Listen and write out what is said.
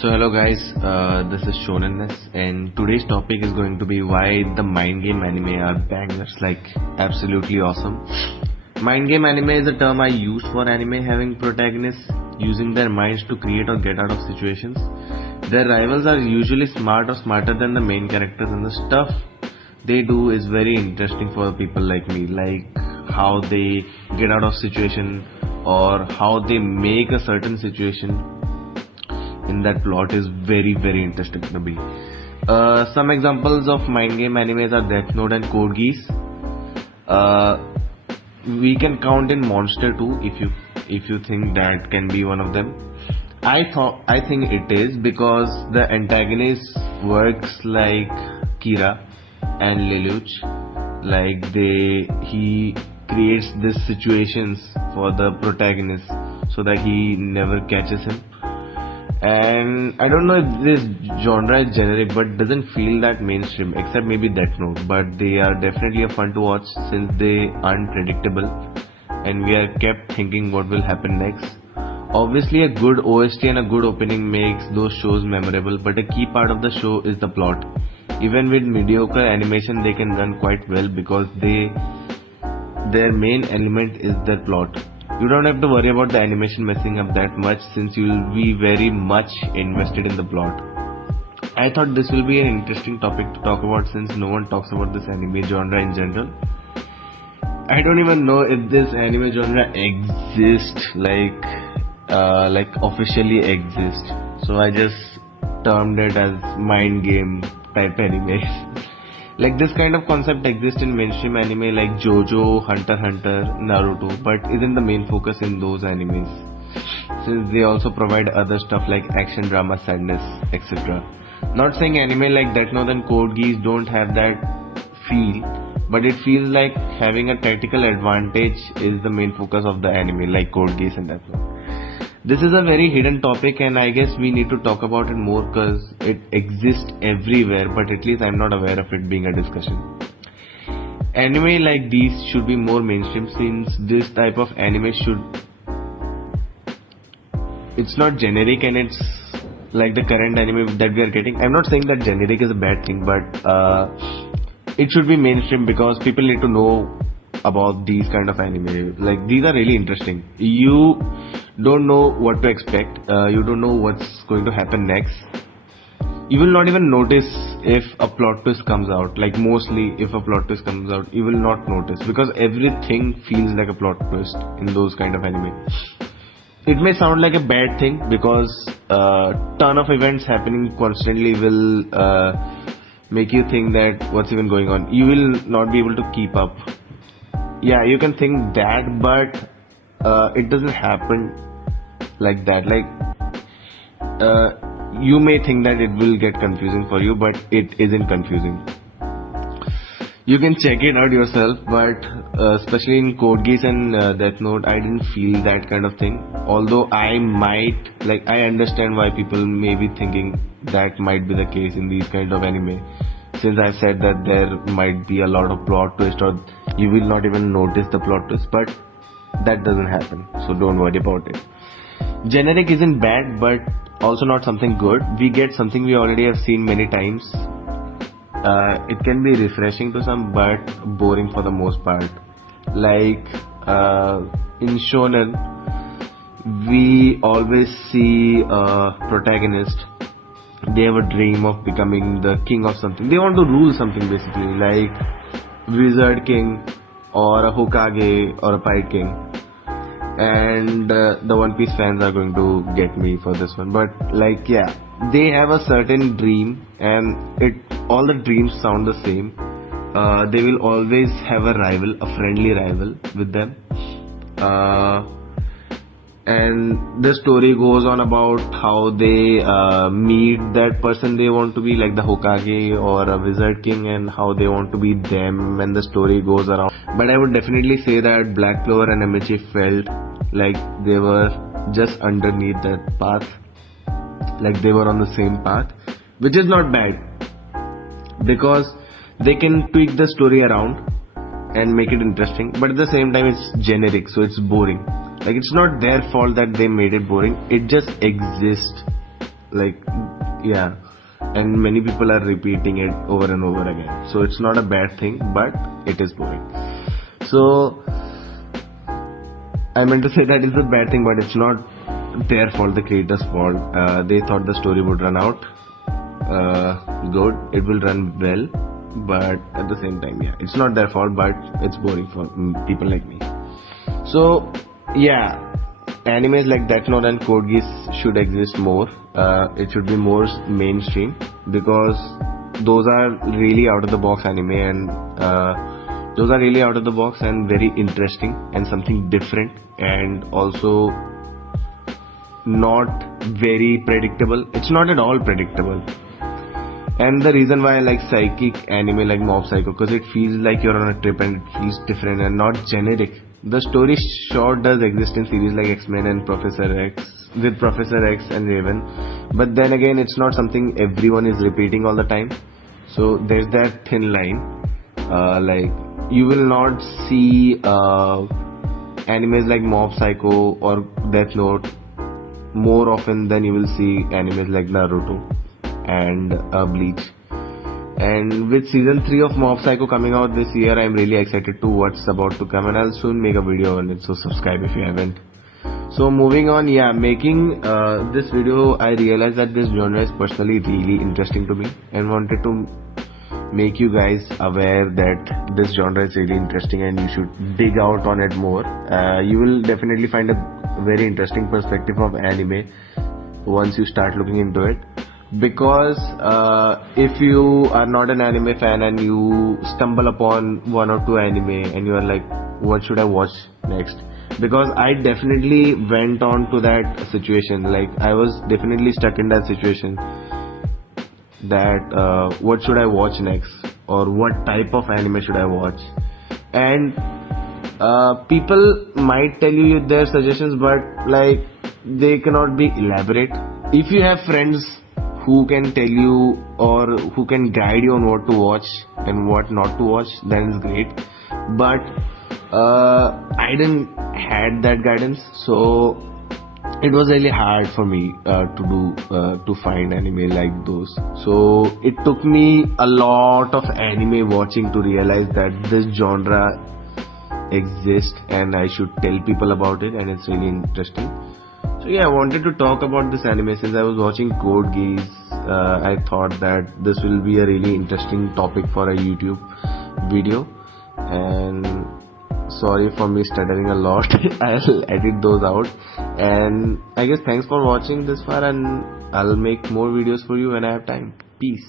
So hello guys, this is Shonenness and today's topic is going to be why the mind game anime are bangers, like absolutely awesome. Mind game anime is a term I use for anime having protagonists using their minds to create or get out of situations. Their rivals are usually smart or smarter than the main characters, and the stuff they do is very interesting for people like me, like how they get out of situation or how they make a certain situation in that plot is very interesting to me. Some examples of mind game animes are Death Note and Code Geass. We can count in Monster too if you think that can be one of them. I think it is because the antagonist works like Kira and Lelouch, like he creates these situations for the protagonist so that he never catches him. And I don't know if this genre is generic, but doesn't feel that mainstream, except maybe Death Note. But they are definitely a fun to watch since they aren't predictable, and we are kept thinking what will happen next. Obviously, a good OST and a good opening makes those shows memorable, but a key part of the show is the plot. Even with mediocre animation, they can run quite well because their main element is their plot. You don't have to worry about the animation messing up that much since you will be very much invested in the plot. I thought this will be an interesting topic to talk about since no one talks about this anime genre in general. I don't even know if this anime genre exists, like officially exists. So I just termed it as mind game type anime. Like this kind of concept exists in mainstream anime like JoJo, Hunter x Hunter, Naruto, but isn't the main focus in those animes, since they also provide other stuff like action, drama, sadness, etc. Not saying anime like Death Note and Code Geass don't have that feel, but it feels like having a tactical advantage is the main focus of the anime like Code Geass and Death Note. This is a very hidden topic and I guess we need to talk about it more because it exists everywhere, but at least I'm not aware of it being a discussion. Anime like these should be more mainstream since this type of anime it's not generic and it's like the current anime that we are getting. I'm not saying that generic is a bad thing, but it should be mainstream because people need to know about these kind of anime. Like these are really interesting. You don't know what to expect, you don't know what's going to happen next. You will not even notice if a plot twist comes out. Like mostly if a plot twist comes out, you will not notice because everything feels like a plot twist in those kind of anime. It may sound like a bad thing because a ton of events happening constantly will make you think that what's even going on. You will not be able to keep up. Yeah, you can think that, but it doesn't happen like that. Like you may think that it will get confusing for you, but it isn't confusing. You can check it out yourself, but especially in Code Geass and Death Note, I didn't feel that kind of thing. Although I understand why people may be thinking that might be the case in these kind of anime, since I've said that there might be a lot of plot twist or you will not even notice the plot twist, but that doesn't happen, so don't worry about it. Generic isn't bad, but also not something good. We get something we already have seen many times. It can be refreshing to some, but boring for the most part. Like in shonen, we always see a protagonist. They have a dream of becoming the king of something. They want to rule something basically, like Wizard King or a Hokage or a Pirate King. And the One Piece fans are going to get me for this one, but like yeah, they have a certain dream and all the dreams sound the same. They will always have a rival, a friendly rival with them. And the story goes on about how they meet that person they want to be, like the Hokage or a Wizard King, and how they want to be them, and the story goes around. But I would definitely say that Black Clover and MHA felt like they were just underneath that path, like they were on the same path, which is not bad because they can tweak the story around and make it interesting, but at the same time it's generic, so it's boring. Like it's not their fault that they made it boring, it just exists like, yeah, and many people are repeating it over and over again. So it's not a bad thing, but it is boring. So I meant to say that is a bad thing, but it's not their fault, the creators' fault. They thought the story would run out good, it will run well, but at the same time, yeah, it's not their fault, but it's boring for people like me. So yeah, animes like Death Note and Code Geass should exist more. It should be more mainstream, because those are really out of the box anime, and those are really out of the box and very interesting and something different, and also not very predictable. It's not at all predictable. And the reason why I like psychic anime like Mob Psycho, because it feels like you're on a trip and it feels different and not generic. The story sure does exist in series like X-Men and Professor X, with Professor X and Raven, but then again it's not something everyone is repeating all the time. So there's that thin line. Like, you will not see animes like Mob Psycho or Death Note more often than you will see animes like Naruto and Bleach. And with season 3 of Mob Psycho coming out this year, I'm really excited to what's about to come, and I'll soon make a video on it, so subscribe if you haven't. So moving on, yeah, making this video, I realized that this genre is personally really interesting to me, and wanted to make you guys aware that this genre is really interesting and you should dig out on it more. You will definitely find a very interesting perspective of anime once you start looking into it. Because if you are not an anime fan and you stumble upon one or two anime and you are like, what should I watch next? Because I definitely went on to that situation. Like, I was definitely stuck in that situation, that what should I watch next, or what type of anime should I watch. And people might tell you their suggestions, but like, they cannot be elaborate. If you have friends who can tell you or who can guide you on what to watch and what not to watch, then it's great. But I didn't had that guidance, so it was really hard for me to find anime like those. So it took me a lot of anime watching to realize that this genre exists and I should tell people about it, and it's really interesting. So yeah, I wanted to talk about this anime since I was watching Code Geass. I thought that this will be a really interesting topic for a YouTube video, and sorry for me stuttering a lot. I'll edit those out, and I guess thanks for watching this far, and I'll make more videos for you when I have time. Peace.